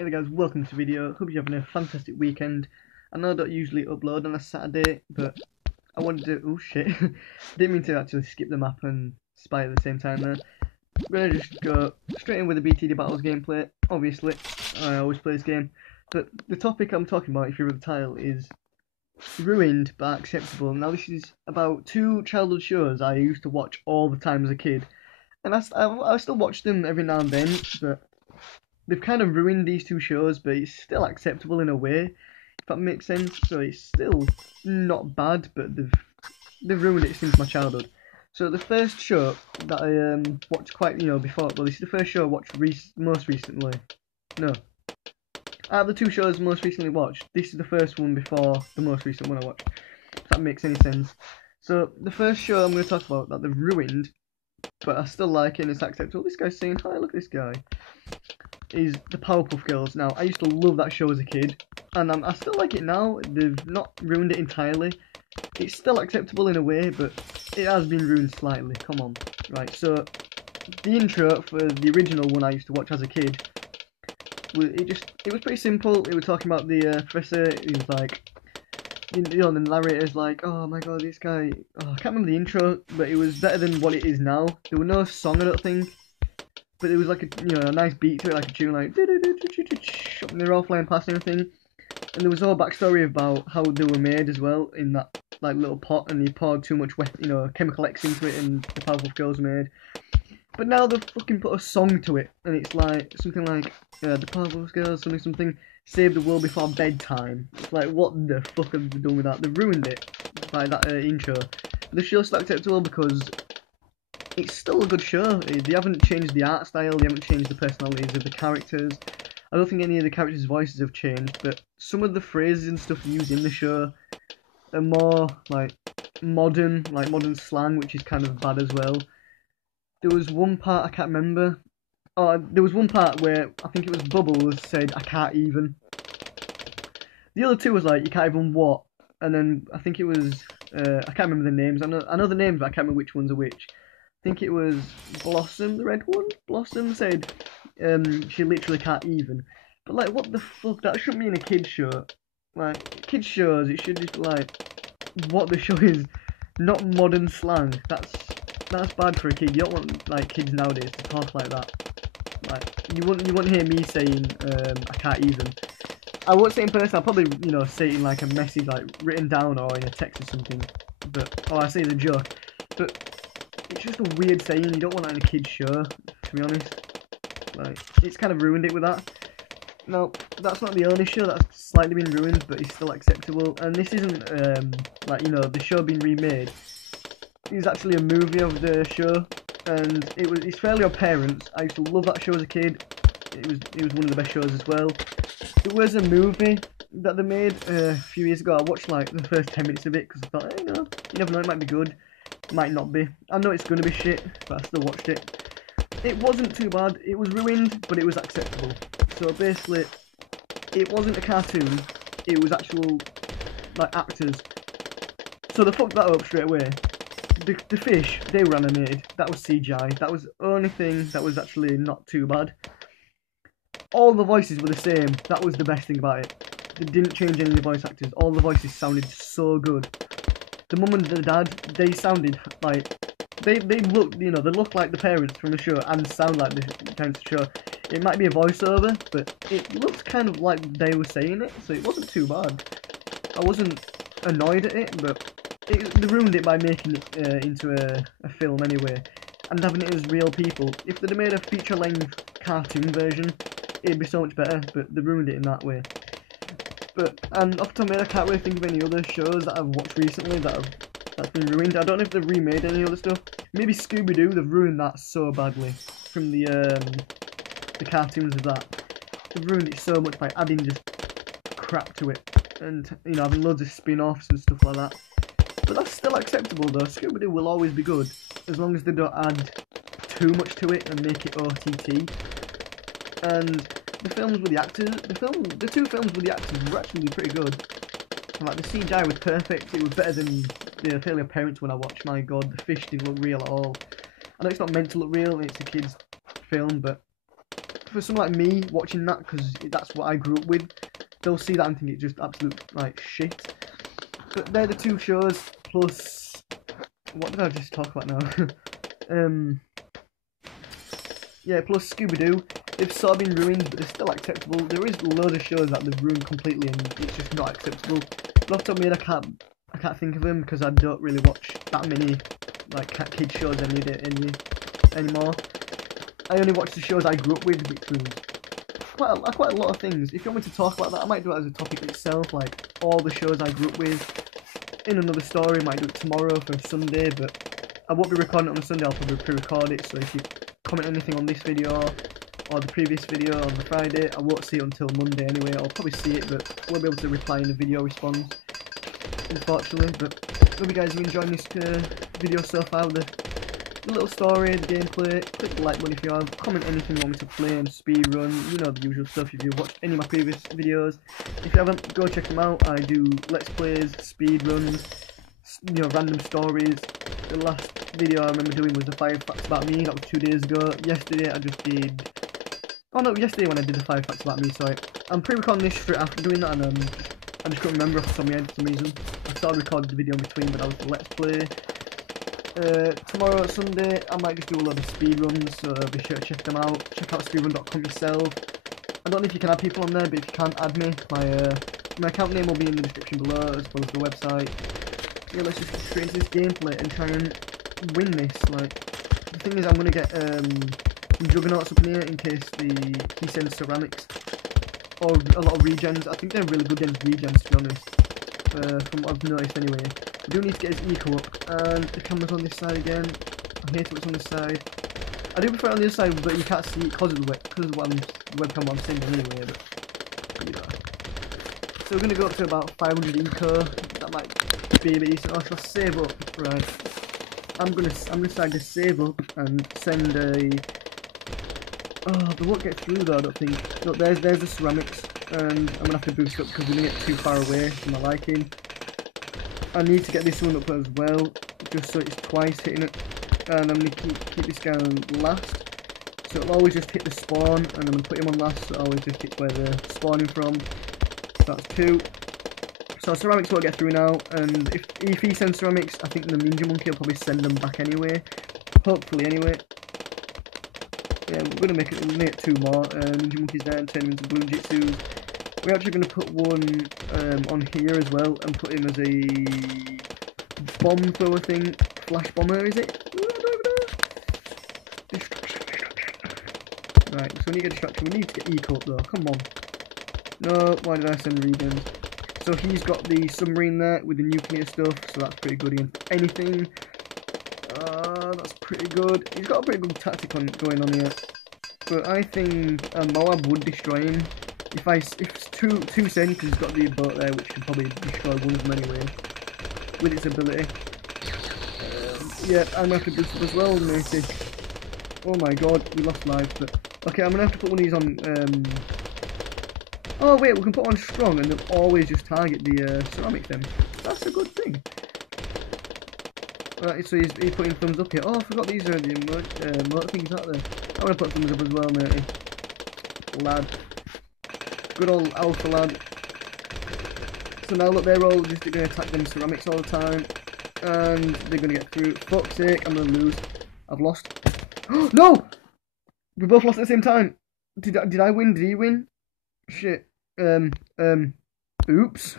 Hey there guys, welcome to the video. Hope you're having a fantastic weekend. I know I don't usually upload on a Saturday, but I wanted to, oh shit, didn't mean to actually skip the map and spy at the same time there. I'm gonna just go straight in with the BTD Battles gameplay. Obviously, I always play this game, but the topic I'm talking about, if you read the title, is ruined but acceptable. Now this is about two childhood shows I used to watch all the time as a kid, and I still watch them every now and then, but they've kind of ruined these two shows, but it's still acceptable in a way, if that makes sense. So it's still not bad, but they've ruined it since my childhood. So the first show that I watched quite before, well, this is the first show I watched most recently. No, out of the two shows most recently watched, this is the first one before the most recent one I watched. If that makes any sense. So the first show I'm going to talk about that they've ruined, but I still like it and it's acceptable. This guy's saying hi, look at this guy. Is the Powerpuff Girls. Now, I used to love that show as a kid, and I still like it now. They've not ruined it entirely. It's still acceptable in a way, but it has been ruined slightly. Come on. Right, so the intro for the original one I used to watch as a kid, it was pretty simple. It was talking about the professor. He was like, the narrator's like, oh my god, this guy, I can't remember the intro, but it was better than what it is now. There was no song, I don't think. But it was like a nice beat to it, like a tune, like and they're all flying past and everything. And there was a whole backstory about how they were made as well in that like little pot, and he poured too much chemical X into it, and the Powerpuff Girls were made. But now they've fucking put a song to it, and it's like something like the Powerpuff Girls, something save the world before bedtime. It's like, what the fuck have they done with that? They ruined it by that intro. The show's still acceptable because it's still a good show. They haven't changed the art style, they haven't changed the personalities of the characters. I don't think any of the characters' voices have changed, but some of the phrases and stuff used in the show are more like modern slang, which is kind of bad as well. There was one part I can't remember. Oh, there was one part where I think it was Bubbles said, I can't even. The other two was like, you can't even what? And then I think it was, I can't remember the names. I know the names, but I can't remember which ones are which. I think it was Blossom, the red one. Blossom said she literally can't even. But like, what the fuck? That shouldn't be in a kids show. Like, kids shows, it should just be like what the show is, not modern slang. That's bad for a kid. You don't want like kids nowadays to talk like that. Like, you wouldn't hear me saying I can't even. I won't say it in person. I'll probably say it in like a message, like written down or in a text or something. But I say it as a joke. But it's just a weird saying. You don't want that in a kid's show, to be honest. Like, it's kind of ruined it with that. Now, that's not the only show that's slightly been ruined, but it's still acceptable. And this isn't the show being remade. It's actually a movie of the show, and it's fairly on parents. I used to love that show as a kid. It was one of the best shows as well. It was a movie that they made a few years ago. I watched like the first 10 minutes of it because I thought, hey, you never know, it might be good. Might not be. I know it's gonna be shit, but I still watched it. It wasn't too bad. It was ruined, but it was acceptable. So basically, it wasn't a cartoon. It was actual like actors. So they fucked that up straight away. The fish, they were animated. That was CGI. That was the only thing that was actually not too bad. All the voices were the same. That was the best thing about it. They didn't change any of the voice actors. All the voices sounded so good. The mum and the dad, they sounded like they look like the parents from the show and sound like the parents of the show. It might be a voiceover, but it looked kind of like they were saying it, so it wasn't too bad. I wasn't annoyed at it, but they ruined it by making it into a film anyway, and having it as real people. If they'd have made a feature-length cartoon version, it'd be so much better, but they ruined it in that way. And off the top of my head, I can't really think of any other shows that I've watched recently that's been ruined. I don't know if they've remade any other stuff. Maybe Scooby-Doo, they've ruined that so badly from the cartoons of that. They've ruined it so much by adding just crap to it, and having loads of spin-offs and stuff like that. But that's still acceptable though. Scooby-Doo will always be good as long as they don't add too much to it and make it OTT. And the films with the actors, the two films with the actors were actually pretty good. And like the CGI was perfect. It was better than the Fairly Parents when I watched. My god, the fish didn't look real at all. I know it's not meant to look real, it's a kids' film, but for someone like me watching that, because that's what I grew up with, they'll see that and think it's just absolute like shit. But they're the two shows, plus what did I just talk about now? Yeah, plus Scooby-Doo. They've sort of been ruined, but they're still acceptable. There is loads of shows that they've ruined completely, and it's just not acceptable. But off the top of my head, I can't think of them because I don't really watch that many like kid shows anymore. I only watch the shows I grew up with, which was quite a lot of things. If you want me to talk about that, I might do it as a topic itself, like all the shows I grew up with. In another story, I might do it tomorrow for a Sunday, but I won't be recording it on a Sunday. I'll probably pre-record it. So if you comment anything on this video or the previous video on the Friday, I won't see it until Monday anyway. I'll probably see it, but I won't be able to reply in the video response, unfortunately. But hope you guys are enjoying this video so far. The little story, the gameplay. Click the like button if you have. Comment anything you want me to play and speed run. You know the usual stuff if you've watched any of my previous videos. If you haven't, go check them out. I do let's plays, speed runs, you know, random stories. The last video I remember doing was the 5 facts about me. That was 2 days ago. Yesterday I just did. Oh no, yesterday when I did the 5 facts about me. Sorry, I'm pre-recording this straight after doing that, and I just couldn't remember off the top of my head for some reason. I started recording the video in between, but that was the let's play. Tomorrow Sunday I might just do a lot of speed runs, so be sure to check them out. Check out speedrun.com yourself. I don't know if you can add people on there, but if you can't, add me. My account name will be in the description below, as well as the website. Yeah, let's just get straight into this gameplay and try and win this. Like, the thing is, I'm gonna get some juggernauts up in here in case he sends ceramics or a lot of regens. I think they're really good against regens, to be honest. From what I've noticed anyway. I do need to get his eco up, and the camera's on this side again. I hate it when it's on this side. I do prefer it on the other side, but you can't see it because of the webcam I'm sending anyway. But you know. So we're gonna go up to about 500 eco. That might be a bit decent. Oh, should I save up? Right. I'm gonna decide to save up and send a. Oh, they won't get through though. I don't think. Look, there's the ceramics, and I'm gonna have to boost up because we're gonna get too far away from my liking. I need to get this one up as well, just so it's twice hitting it, and I'm going to keep this guy on last, so it'll always just hit the spawn, and I'm going to put him on last, so it always just hits where they're spawning from. So that's 2. So ceramics won't get through now, and if he sends ceramics, I think the Ninja Monkey will probably send them back anyway, hopefully anyway. Yeah, we're going to make 2 more, Ninja Monkeys there and turn him into Blue Jitsus. We're actually going to put one on here as well and put him as a bomb thrower thing. Flash bomber, is it? I don't even know. Distraction. Right, so we need to get distraction. We need to get eco up though. Come on. No, why did I send regens? So he's got the submarine there with the nuclear stuff, so that's pretty good against anything. That's pretty good. He's got a pretty good tactic going on here. But I think Moab would destroy him. If it's two send, because he's got the boat there, which can probably destroy one of them anyway, with its ability. Yeah, I'm gonna have to boost up as well, matey. Oh my god, we lost lives, but okay, I'm gonna have to put one of these on. Oh wait, we can put on strong, and they'll always just target the ceramic then. That's a good thing. Right, so he's putting thumbs up here. Oh, I forgot these are the emote things, aren't they? I'm gonna put thumbs up as well, matey. Lad. Good old alpha lad. So now look, they're all just going to attack them ceramics all the time, and they're going to get through. Fuck's sake, I'm going to lose. I've lost. No! We both lost at the same time. Did I win? Did he win? Shit. Oops.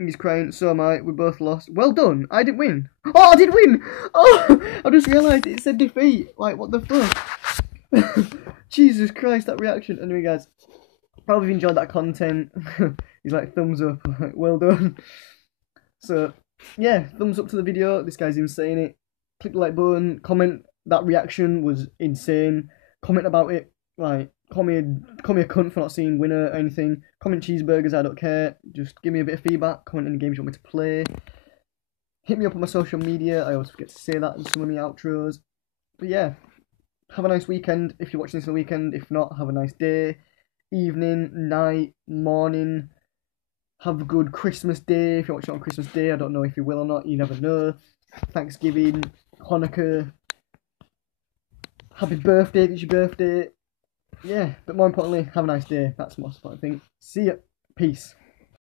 He's crying, so am I. We both lost. Well done. I didn't win. Oh, I did win! Oh, I just realised it said defeat. Like, what the fuck? Jesus Christ, that reaction. Anyway, guys, I hope you've enjoyed that content. He's like, thumbs up. Like, well done. So, yeah, thumbs up to the video. This guy's insane it. Click the like button. Comment. That reaction was insane. Comment about it. Like, call me a cunt for not seeing winner or anything. Comment cheeseburgers, I don't care. Just give me a bit of feedback. Comment any games you want me to play. Hit me up on my social media. I always forget to say that in some of my outros. But yeah. Have a nice weekend if you're watching this on the weekend. If not, have a nice day, evening, night, morning. Have a good Christmas day if you're watching on Christmas Day. I don't know if you will or not. You never know. Thanksgiving, Hanukkah, happy birthday if it's your birthday. Yeah, but more importantly, have a nice day. That's the most important thing. See ya. Peace.